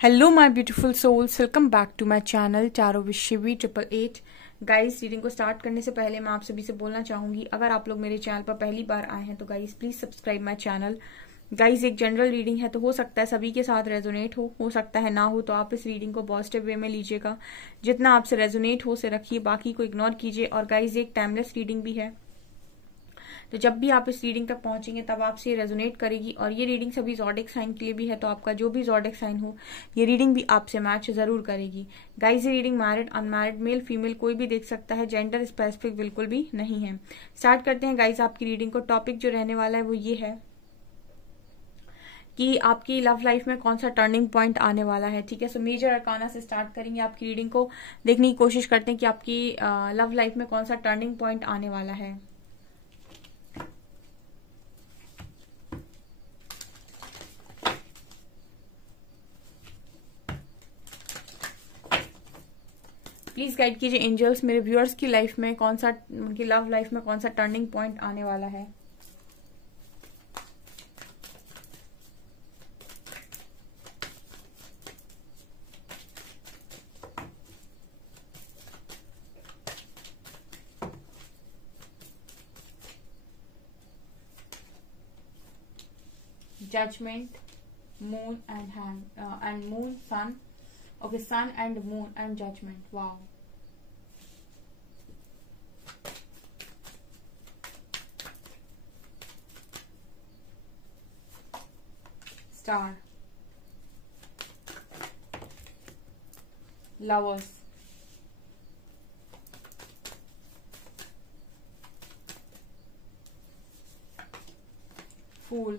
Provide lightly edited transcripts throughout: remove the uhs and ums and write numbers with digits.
Hello my beautiful souls, welcome back to my channel tarot with Shivi 888। Guys, reading को start करने से पहले मैं आप सभी से बोलना चाहूंगी, अगर आप लोग मेरे चैनल पर पहली बार आए हैं तो guys please subscribe my channel. Guys, एक जनरल रीडिंग है तो हो सकता है सभी के साथ रेजोनेट हो सकता है ना हो, तो आप इस रीडिंग को पॉजिटिव वे में लीजिएगा। जितना आपसे रेजोनेट हो से रखिए, बाकी को इग्नोर कीजिए। और गाइस, एक टाइमलेस रीडिंग भी है, तो जब भी आप इस रीडिंग तक पहुंचेंगे तब आपसे रेजोनेट करेगी। और ये रीडिंग सभी ज़ोडिक साइन के लिए भी है, तो आपका जो भी ज़ोडिक साइन हो ये रीडिंग भी आपसे मैच जरूर करेगी। गाइस, ये reading married unmarried male female कोई भी देख सकता है, जेंडर स्पेसिफिक बिल्कुल भी नहीं है। स्टार्ट करते हैं गाइस आपकी रीडिंग को। टॉपिक जो रहने वाला है वो ये है कि आपकी लव लाइफ में कौन सा टर्निंग पॉइंट आने वाला है। ठीक है, सो मेजर अरकाना से स्टार्ट करेंगे आपकी रीडिंग को, देखने की कोशिश करते हैं कि आपकी लव लाइफ में कौन सा टर्निंग पॉइंट आने वाला है। प्लीज गाइड कीजिए एंजल्स, मेरे व्यूअर्स की लाइफ में कौन सा, उनकी लव लाइफ में कौन सा टर्निंग पॉइंट आने वाला है। Judgement, moon and moon sun. Okay, sun and moon and judgement. Wow, star, lovers, fool,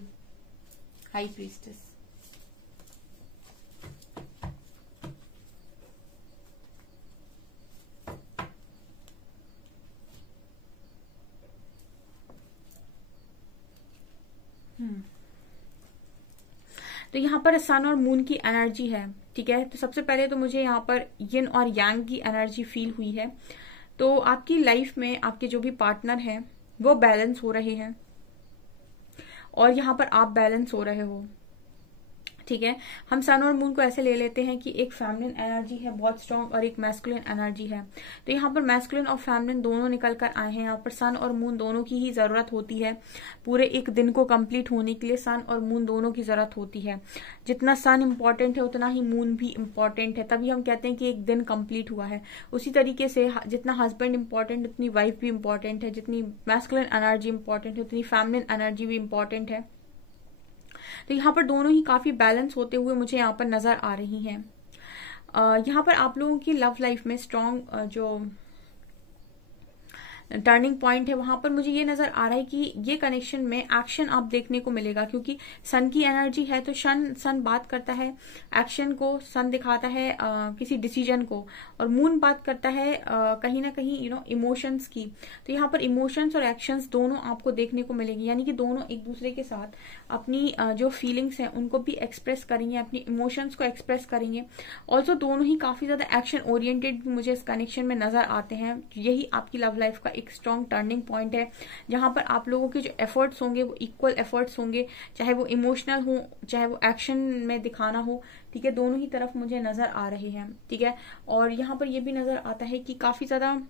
high priestess. तो यहाँ पर सन और मून की एनर्जी है। ठीक है, तो सबसे पहले तो मुझे यहाँ पर यिन और यांग की एनर्जी फील हुई है। तो आपकी लाइफ में आपके जो भी पार्टनर हैं वो बैलेंस हो रहे हैं और यहाँ पर आप बैलेंस हो रहे हो। ठीक है, हम सन और मून को ऐसे ले लेते हैं कि एक फेमिनिन एनर्जी है बहुत स्ट्रांग और एक मैस्कुलिन एनर्जी है। तो यहाँ पर मैस्कुलिन और फेमिनिन दोनों निकल कर आए हैं। यहाँ पर सन और मून दोनों की ही जरूरत होती है, पूरे एक दिन को कंप्लीट होने के लिए सन और मून दोनों की जरूरत होती है। जितना सन इम्पॉर्टेंट है उतना ही मून भी इम्पॉर्टेंट है, तभी हम कहते हैं कि एक दिन कंप्लीट हुआ है। उसी तरीके से जितना हस्बैंड इम्पॉर्टेंट उतनी वाइफ भी इम्पॉर्टेंट है, जितनी मैस्कुलिन एनर्जी इम्पॉर्टेंट है उतनी फेमिनिन एनर्जी भी इम्पॉर्टेंट है। तो यहाँ पर दोनों ही काफी बैलेंस होते हुए मुझे यहाँ पर नजर आ रही हैं। यहाँ पर आप लोगों की लव लाइफ में स्ट्रॉन्ग जो टर्निंग पॉइंट है वहां पर मुझे ये नजर आ रहा है कि ये कनेक्शन में एक्शन आप देखने को मिलेगा, क्योंकि सन की एनर्जी है तो सन बात करता है एक्शन को, सन दिखाता है किसी डिसीजन को, और मून बात करता है कहीं ना कहीं इमोशंस की। तो यहाँ पर इमोशंस और एक्शंस दोनों आपको देखने को मिलेगी, यानी कि दोनों एक दूसरे के साथ अपनी जो फीलिंग्स हैं उनको भी एक्सप्रेस करेंगे, अपनी इमोशंस को एक्सप्रेस करेंगे। ऑल्सो दोनों ही काफी ज्यादा एक्शन ओरिएंटेड मुझे इस कनेक्शन में नजर आते हैं। यही आपकी लव लाइफ का एक स्ट्रॉन्ग टर्निंग पॉइंट है, जहां पर आप लोगों के जो एफर्ट्स होंगे वो इक्वल एफर्ट्स होंगे, चाहे वो इमोशनल हो चाहे वो एक्शन में दिखाना हो। ठीक है, दोनों ही तरफ मुझे नजर आ रहे हैं। ठीक है, और यहाँ पर ये भी नजर आता है कि काफी ज्यादा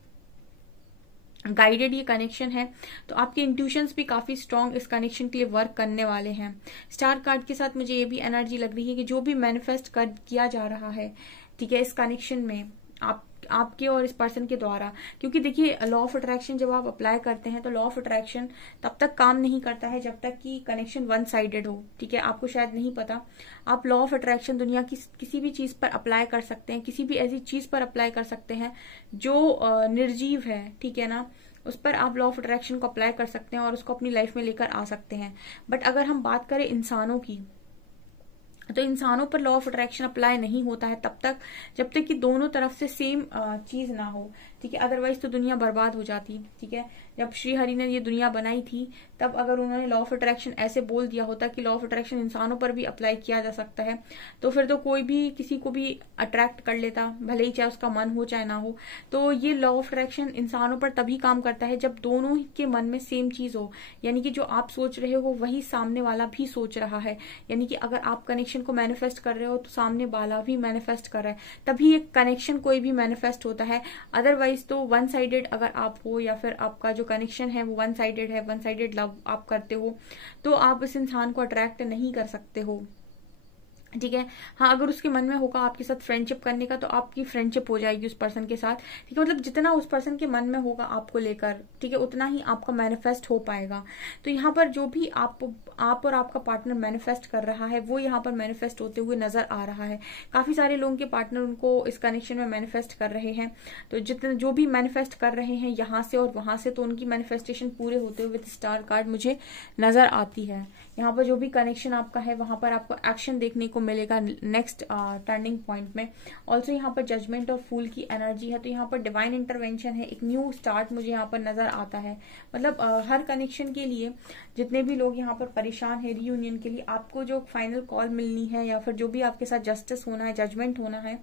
गाइडेड ये कनेक्शन है, तो आपके इंट्यूशंस भी काफी स्ट्रॉन्ग इस कनेक्शन के लिए वर्क करने वाले हैं। स्टार कार्ड के साथ मुझे ये भी एनर्जी लग रही है कि जो भी मैनिफेस्ट किया जा रहा है, ठीक है, इस कनेक्शन में आपके और इस पर्सन के द्वारा, क्योंकि देखिए लॉ ऑफ अट्रैक्शन जब आप अप्लाई करते हैं तो लॉ ऑफ अट्रैक्शन तब तक काम नहीं करता है जब तक कि कनेक्शन वन साइडेड हो। ठीक है, आपको शायद नहीं पता, आप लॉ ऑफ अट्रैक्शन दुनिया की किसी भी चीज पर अप्लाई कर सकते हैं, किसी भी ऐसी चीज पर अप्लाई कर सकते हैं जो निर्जीव है। ठीक है ना, उस पर आप लॉ ऑफ अट्रैक्शन को अप्लाई कर सकते हैं और उसको अपनी लाइफ में लेकर आ सकते हैं। बट अगर हम बात करें इंसानों की, तो इंसानों पर लॉ ऑफ अट्रैक्शन अप्लाई नहीं होता है तब तक जब तक कि दोनों तरफ से सेम चीज ना हो। ठीक है, अदरवाइज तो दुनिया बर्बाद हो जाती। ठीक है, जब श्री हरि ने ये दुनिया बनाई थी तब अगर उन्होंने लॉ ऑफ अट्रैक्शन ऐसे बोल दिया होता कि लॉ ऑफ अट्रैक्शन इंसानों पर भी अप्लाई किया जा सकता है, तो फिर तो कोई भी किसी को भी अट्रैक्ट कर लेता, भले ही चाहे उसका मन हो चाहे ना हो। तो ये लॉ ऑफ अट्रैक्शन इंसानों पर तभी काम करता है जब दोनों के मन में सेम चीज हो, यानी कि जो आप सोच रहे हो वही सामने वाला भी सोच रहा है। यानी कि अगर आप कनेक्शन को मैनिफेस्ट कर रहे हो तो सामने वाला भी मैनिफेस्ट कर रहा है, तभी एक कनेक्शन कोई भी मैनिफेस्ट होता है। अदरवाइज तो वन साइडेड अगर आप हो या फिर आपका जो कनेक्शन है वो वन साइडेड है, वन साइडेड लव आप करते हो, तो आप इस इंसान को अट्रैक्ट नहीं कर सकते हो। ठीक है, हाँ, अगर उसके मन में होगा आपके साथ फ्रेंडशिप करने का तो आपकी फ्रेंडशिप हो जाएगी उस पर्सन के साथ। ठीक है, मतलब जितना उस पर्सन के मन में होगा आपको लेकर, ठीक है, उतना ही आपका मैनिफेस्ट हो पाएगा। तो यहाँ पर जो भी आप और आपका पार्टनर मैनिफेस्ट कर रहा है वो यहाँ पर मैनिफेस्ट होते हुए नजर आ रहा है। काफी सारे लोगों के पार्टनर उनको इस कनेक्शन में मैनिफेस्ट कर रहे हैं। तो जितने जो भी मैनिफेस्ट कर रहे हैं यहाँ से और वहां से, तो उनकी मैनिफेस्टेशन पूरे होते हुए विद स्टार कार्ड मुझे नजर आती है। यहाँ पर जो भी कनेक्शन आपका है वहां पर आपको एक्शन देखने को मिलेगा नेक्स्ट टर्निंग पॉइंट में। ऑल्सो यहाँ पर जजमेंट और फूल की एनर्जी है, तो यहाँ पर डिवाइन इंटरवेंशन है, एक न्यू स्टार्ट मुझे यहाँ पर नजर आता है। मतलब हर कनेक्शन के लिए जितने भी लोग यहाँ पर परेशान है रीयूनियन के लिए, आपको जो फाइनल कॉल मिलनी है या फिर जो भी आपके साथ जस्टिस होना है, जजमेंट होना है,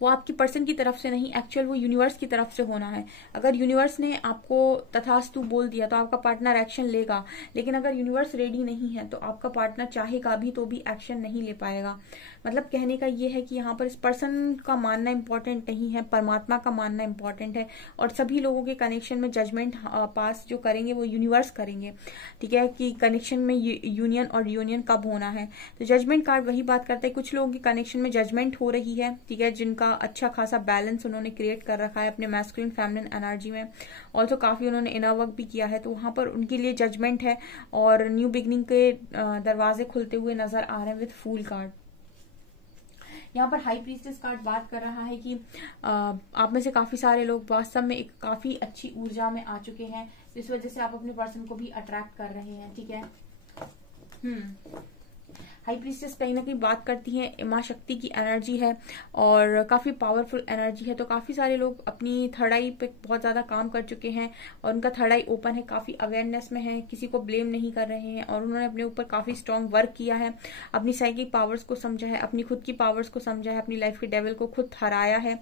वो आपकी पर्सन की तरफ से नहीं, एक्चुअल वो यूनिवर्स की तरफ से होना है। अगर यूनिवर्स ने आपको तथास्तु बोल दिया तो आपका पार्टनर एक्शन लेगा, लेकिन अगर यूनिवर्स रेडी नहीं है तो आपका पार्टनर चाहेगा भी तो भी एक्शन नहीं ले पाएगा। मतलब कहने का ये है कि यहाँ पर इस पर्सन का मानना इंपॉर्टेंट नहीं है, परमात्मा का मानना इंपॉर्टेंट है। और सभी लोगों के कनेक्शन में जजमेंट पास जो करेंगे वो यूनिवर्स करेंगे। ठीक है, कि कनेक्शन में यूनियन और यूनियन कब होना है। तो जजमेंट कार्ड वही बात करता है, कुछ लोगों के कनेक्शन में जजमेंट हो रही है। ठीक है, जिनका अच्छा खासा बैलेंस उन्होंने क्रिएट कर रखा है अपने मैस्कुलिन फेमिनिन एनर्जी में। ऑल्सो काफी उन्होंने इनर वर्क भी किया है, तो वहां पर उनके लिए जजमेंट है और न्यू बिगनिंग के दरवाजे खुलते हुए नजर आ रहे हैं विद फूल कार्ड। यहाँ पर हाई प्रीस्टेस कार्ड बात कर रहा है कि आप में से काफी सारे लोग वास्तव में एक काफी अच्छी ऊर्जा में आ चुके हैं, तो इस वजह से आप अपने पर्सन को भी अट्रैक्ट कर रहे हैं। ठीक है, हाई प्रीस्टेस कहीं ना कहीं बात करती है माँ शक्ति की एनर्जी है और काफी पावरफुल एनर्जी है। तो काफी सारे लोग अपनी थर्ड आई पे बहुत ज्यादा काम कर चुके हैं और उनका थर्ड आई ओपन है, काफी अवेयरनेस में है, किसी को ब्लेम नहीं कर रहे हैं और उन्होंने अपने ऊपर काफी स्ट्रॉन्ग वर्क किया है, अपनी साइकिक पावर्स को समझा है, अपनी खुद की पावर्स को समझा है, अपनी लाइफ के डेविल को खुद हराया है।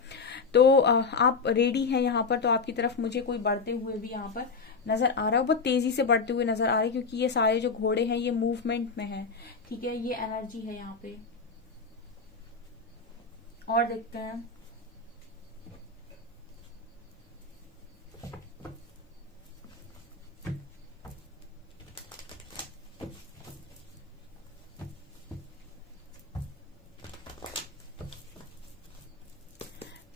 तो आप रेडी हैं यहाँ पर, तो आपकी तरफ मुझे कोई बढ़ते हुए भी यहाँ पर नजर आ रहा है, बहुत तेजी से बढ़ते हुए नजर आ रहे हैं, क्योंकि ये सारे जो घोड़े हैं ये मूवमेंट में हैं। ठीक है, ये एनर्जी है यहाँ पे। और देखते हैं,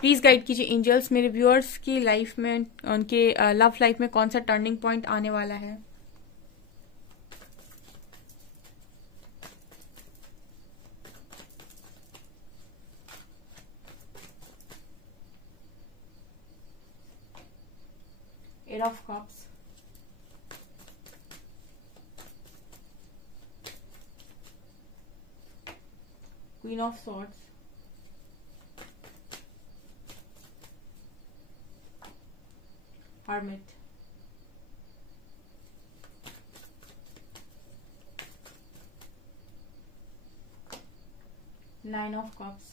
प्लीज गाइड कीजिए एंजल्स, मेरे व्यूअर्स की लाइफ में, उनके लव लाइफ में कौन सा टर्निंग पॉइंट आने वाला है। Eight of cups, queen of swords, hermit, nine of cups,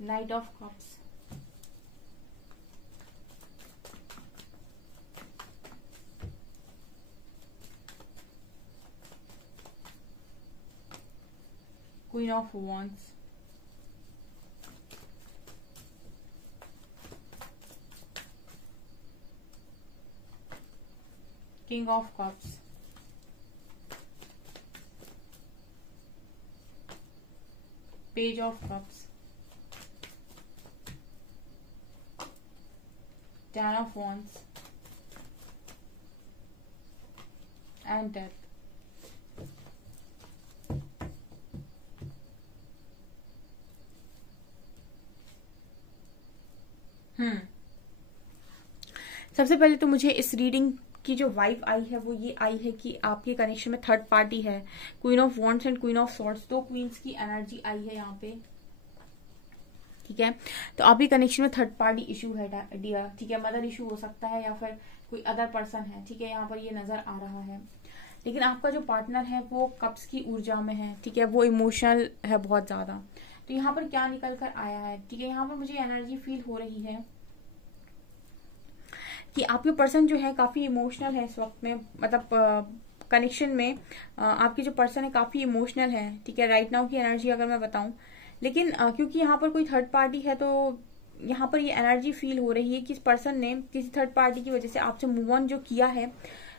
knight of cups, queen of wands, king of cups, page of cups, ten of wands and death. सबसे पहले तो मुझे इस रीडिंग की जो वाइब आई है वो ये आई है कि आपके कनेक्शन में थर्ड पार्टी है। Queen of wands and queen of swords, दो क्वींस की एनर्जी आई है यहाँ पे। ठीक है। तो आपके कनेक्शन में थर्ड पार्टी इशू है डियर, ठीक है, मदर इशू हो सकता है या फिर कोई अदर पर्सन है, ठीक है, यहाँ पर ये नजर आ रहा है। लेकिन आपका जो पार्टनर है वो कप्स की ऊर्जा में है, ठीक है, वो इमोशनल है बहुत ज्यादा। तो यहाँ पर क्या निकल कर आया है, ठीक है, यहाँ पर मुझे एनर्जी फील हो रही है कि आपके पर्सन जो है काफी इमोशनल है इस वक्त में, मतलब कनेक्शन में आपकी जो पर्सन है काफी इमोशनल है, ठीक है, राइट नाउ की एनर्जी अगर मैं बताऊं। लेकिन क्योंकि यहाँ पर कोई थर्ड पार्टी है तो यहाँ पर ये एनर्जी फील हो रही है कि इस पर्सन ने किसी थर्ड पार्टी की वजह से आपसे मूव ऑन जो किया है,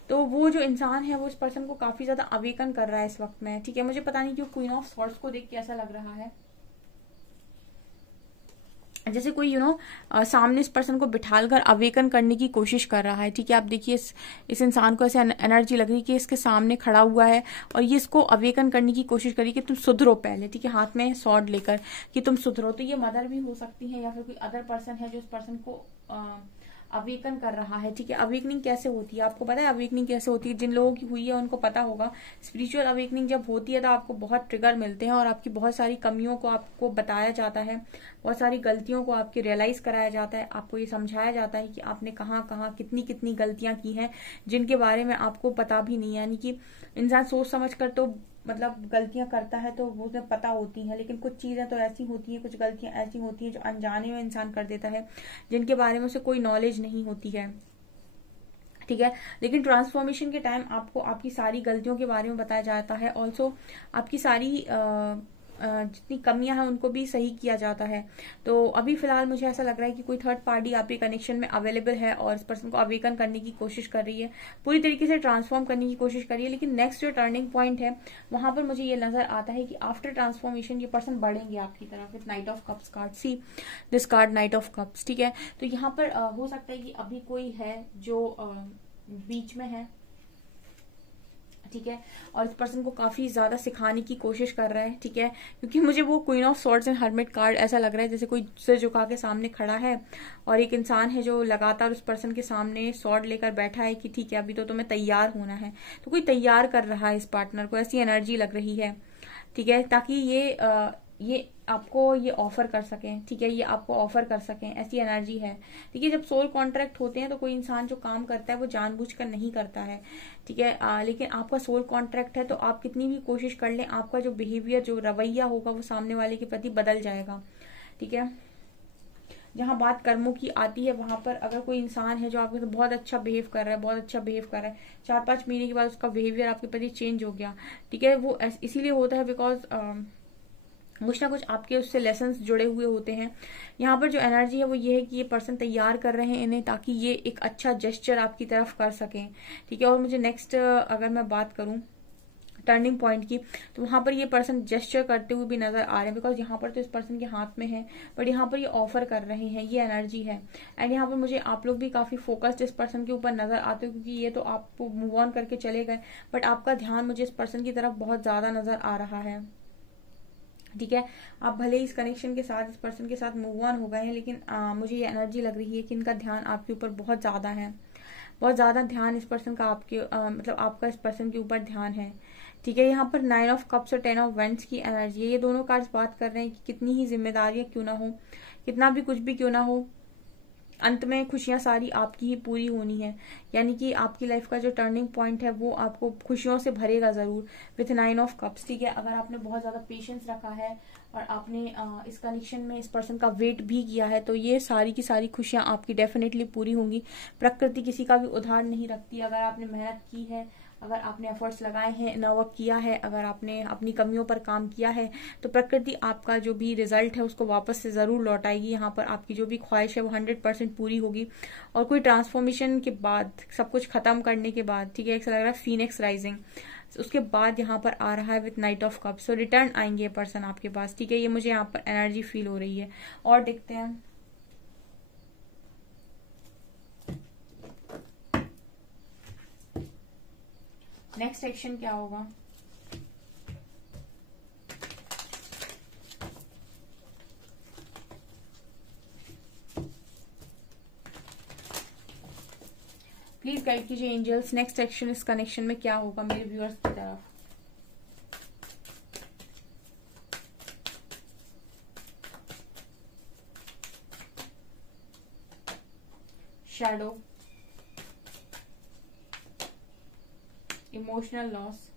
तो वो जो इंसान है वो इस पर्सन को काफी ज्यादा अवेकन कर रहा है इस वक्त में, ठीक है। मुझे पता नहीं क्यों क्वीन ऑफ सॉर्ड्स को देख के ऐसा लग रहा है जैसे कोई सामने इस पर्सन को बिठालकर अवेकन करने की कोशिश कर रहा है, ठीक है। आप देखिए इस इंसान को ऐसे एनर्जी लग रही है कि इसके सामने खड़ा हुआ है और ये इसको अवेकन करने की कोशिश करी कि तुम सुधरो पहले, ठीक है, हाथ में सॉर्ड लेकर कि तुम सुधरो। तो ये मदर भी हो सकती है या फिर कोई अदर पर्सन है जो इस पर्सन को अवेकन कर रहा है, ठीक है। अवेकनिंग कैसे होती है आपको पता है, अवेकनिंग कैसे होती है, जिन लोगों की हुई है उनको पता होगा। स्पिरिचुअल अवेकनिंग जब होती है तो आपको बहुत ट्रिगर मिलते हैं और आपकी बहुत सारी कमियों को आपको बताया जाता है, बहुत सारी गलतियों को आपके रियलाइज कराया जाता है, आपको ये समझाया जाता है कि आपने कहाँ कहाँ कितनी कितनी गलतियां की हैं जिनके बारे में आपको पता भी नहीं है। यानी कि इंसान सोच समझ कर तो मतलब गलतियां करता है तो वो उसे पता होती हैं, लेकिन कुछ चीजें तो ऐसी होती हैं, कुछ गलतियां ऐसी होती हैं जो अनजाने में इंसान कर देता है, जिनके बारे में उसे कोई नॉलेज नहीं होती है, ठीक है। लेकिन ट्रांसफॉर्मेशन के टाइम आपको आपकी सारी गलतियों के बारे में बताया जाता है, ऑल्सो आपकी सारी जितनी कमियां हैं उनको भी सही किया जाता है। तो अभी फिलहाल मुझे ऐसा लग रहा है कि कोई थर्ड पार्टी आपके कनेक्शन में अवेलेबल है और इस पर्सन को अवेकन करने की कोशिश कर रही है, पूरी तरीके से ट्रांसफॉर्म करने की कोशिश कर रही है। लेकिन नेक्स्ट जो टर्निंग पॉइंट है वहां पर मुझे ये नजर आता है कि आफ्टर ट्रांसफॉर्मेशन ये पर्सन बढ़ेंगे आपकी तरफ with night of cups card. See this card night of cups, ठीक है। तो यहाँ पर हो सकता है कि अभी कोई है जो बीच में है, ठीक है, और इस पर्सन को काफी ज्यादा सिखाने की कोशिश कर रहा है, ठीक है, क्योंकि मुझे वो queen of swords and hermit card ऐसा लग रहा है जैसे कोई सिर झुका के सामने खड़ा है और एक इंसान है जो लगातार उस पर्सन के सामने सॉर्ड लेकर बैठा है कि ठीक है अभी तो तुम्हें तैयार होना है। तो कोई तैयार कर रहा है इस पार्टनर को, ऐसी एनर्जी लग रही है, ठीक है, ताकि ये आपको ये ऑफर कर सकें, ठीक है, ये आपको ऑफर कर सकें, ऐसी एनर्जी है, ठीक है। जब सोल कॉन्ट्रैक्ट होते हैं तो कोई इंसान जो काम करता है वो जानबूझकर नहीं करता है, ठीक है, लेकिन आपका सोल कॉन्ट्रैक्ट है तो आप कितनी भी कोशिश कर लें आपका जो बिहेवियर जो रवैया होगा वो सामने वाले के प्रति बदल जाएगा, ठीक है। जहां बात कर्मों की आती है वहां पर अगर कोई इंसान है जो आपके साथ बहुत अच्छा बिहेव कर रहा है, बहुत अच्छा बिहेव कर रहा है, 4-5 महीने के बाद उसका बिहेवियर आपके प्रति चेंज हो गया, ठीक है, वो इसीलिए होता है बिकॉज कुछ ना कुछ आपके उससे लेसन्स जुड़े हुए होते हैं। यहाँ पर जो एनर्जी है वो ये है कि ये पर्सन तैयार कर रहे हैं इन्हें ताकि ये एक अच्छा जेस्चर आपकी तरफ कर सकें, ठीक है। और मुझे नेक्स्ट अगर मैं बात करूं टर्निंग पॉइंट की तो वहां पर ये पर्सन जेस्चर करते हुए भी नजर आ रहे हैं बिकॉज यहाँ पर तो इस पर्सन के हाथ में है बट यहाँ पर ये ऑफर कर रहे हैं, ये एनर्जी है। एंड यहाँ पर मुझे आप लोग भी काफी फोकस्ड इस पर्सन के ऊपर नजर आते हो क्योंकि ये तो आप मूव ऑन करके चले गए बट आपका ध्यान मुझे इस पर्सन की तरफ बहुत ज्यादा नजर आ रहा है, ठीक है। आप भले इस कनेक्शन के साथ इस पर्सन के साथ मूव ऑन हो गए हैं लेकिन मुझे ये एनर्जी लग रही है कि इनका ध्यान आपके ऊपर बहुत ज्यादा है, बहुत ज्यादा ध्यान इस पर्सन का आपके मतलब आपका इस पर्सन के ऊपर ध्यान है, ठीक है। यहाँ पर 9 ऑफ कप्स और 10 ऑफ वेंट्स की एनर्जी है। ये दोनों कार्ड्स बात कर रहे हैं कि कितनी ही जिम्मेदारियां क्यों ना हो, कितना भी कुछ भी क्यों ना हो, अंत में खुशियां सारी आपकी ही पूरी होनी है। यानी कि आपकी लाइफ का जो टर्निंग पॉइंट है वो आपको खुशियों से भरेगा जरूर विथ 9 ऑफ कप्स, ठीक है। अगर आपने बहुत ज्यादा पेशेंस रखा है और आपने इस कनेक्शन में इस पर्सन का वेट भी किया है तो ये सारी की सारी खुशियां आपकी डेफिनेटली पूरी होंगी। प्रकृति किसी का भी उधार नहीं रखती। अगर आपने मेहनत की है, अगर आपने एफर्ट्स लगाए हैं, वर्क किया है, अगर आपने अपनी कमियों पर काम किया है तो प्रकृति आपका जो भी रिजल्ट है उसको वापस से जरूर लौटाएगी। यहाँ पर आपकी जो भी ख्वाहिश है वो 100% पूरी होगी। और कोई ट्रांसफॉर्मेशन के बाद, सब कुछ खत्म करने के बाद, ठीक है, ऐसा लग रहा है फीनिक्स राइजिंग, उसके बाद यहाँ पर आ रहा है with night of cups. So return आएंगे पर्सन आपके पास, ठीक है, ये मुझे यहाँ पर एनर्जी फील हो रही है। और देखते हैं नेक्स्ट एक्शन क्या होगा। प्लीज गाइड कीजिए एंजल्स, नेक्स्ट एक्शन इस कनेक्शन में क्या होगा मेरे व्यूअर्स की तरफ। Shadow, emotional loss,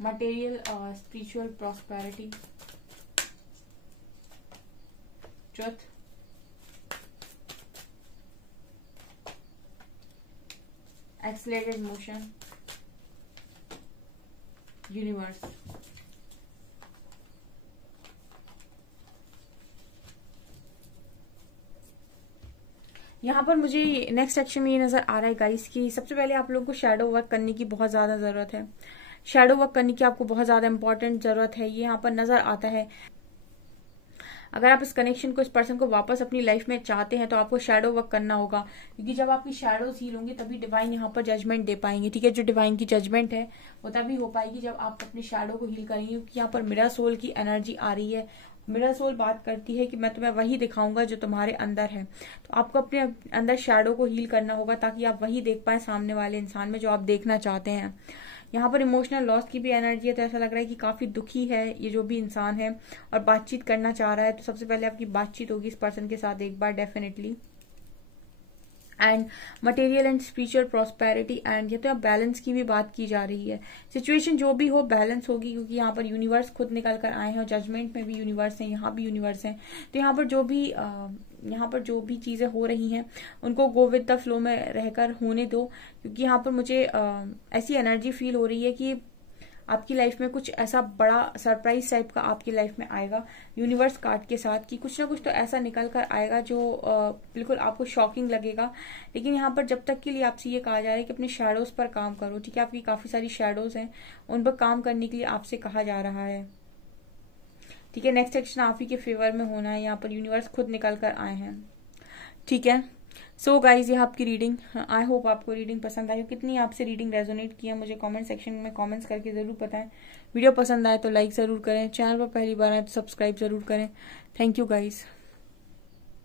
material spiritual prosperity, truth, accelerated motion, universe। यहाँ पर मुझे नेक्स्ट सेक्शन में ये नजर आ रहा है गाइस कि सबसे पहले आप लोगों को शैडो वर्क करने की बहुत ज्यादा जरूरत है। शैडो वर्क करने की आपको बहुत ज्यादा इंपॉर्टेंट जरूरत है, ये यहाँ पर नजर आता है। अगर आप इस कनेक्शन को, इस पर्सन को वापस अपनी लाइफ में चाहते हैं तो आपको शैडो वर्क करना होगा, क्योंकि जब आपकी शैडोज हील होंगी तभी डिवाइन यहाँ पर जजमेंट दे पाएंगे। ठीक है, जो डिवाइन की जजमेंट है वो तभी हो पाएगी जब आप अपने शैडो को हील करेंगे, क्योंकि यहाँ पर मिरर सोल की एनर्जी आ रही है। मिरर सोल बात करती है कि मैं तुम्हें वही दिखाऊंगा जो तुम्हारे अंदर है। तो आपको अपने अंदर शैडो को हील करना होगा ताकि आप वही देख पाए सामने वाले इंसान में जो आप देखना चाहते हैं। यहाँ पर इमोशनल लॉस की भी एनर्जी है, तो ऐसा लग रहा है कि काफी दुखी है ये जो भी इंसान है और बातचीत करना चाह रहा है। तो सबसे पहले आपकी बातचीत होगी इस पर्सन के साथ एक बार definitely. And material and spiritual prosperity, and ये तो बैलेंस की भी बात की जा रही है। सिचुएशन जो भी हो बैलेंस होगी, क्योंकि यहाँ पर यूनिवर्स खुद निकल कर आए हैं और जजमेंट में भी यूनिवर्स है, यहाँ भी यूनिवर्स है। तो यहाँ पर जो भी चीजें हो रही हैं उनको गो विद द फ्लो में रहकर होने दो, क्योंकि यहाँ पर मुझे ऐसी एनर्जी फील हो रही है कि आपकी लाइफ में कुछ ऐसा बड़ा सरप्राइज टाइप का आपकी लाइफ में आएगा यूनिवर्स कार्ड के साथ, कि कुछ ना कुछ तो ऐसा निकल कर आएगा जो बिल्कुल आपको शॉकिंग लगेगा। लेकिन यहाँ पर जब तक के लिए आपसे ये कहा जा रहा है कि अपने शैडोज पर काम करो। ठीक है, आपकी काफी सारी शैडोज हैं, उन पर काम करने के लिए आपसे कहा जा रहा है। ठीक है, नेक्स्ट एक्शन आप ही के फेवर में होना है, यहाँ पर यूनिवर्स खुद निकल कर आए हैं। ठीक है, सो गाइज ये आपकी रीडिंग, आई होप आपको रीडिंग पसंद आई हो। कितनी आपसे रीडिंग रेजोनेट किया मुझे कमेंट सेक्शन में कमेंट्स करके जरूर बताएं। वीडियो पसंद आए तो लाइक जरूर करें, चैनल पर पहली बार आए तो सब्सक्राइब जरूर करें। Thank you guys.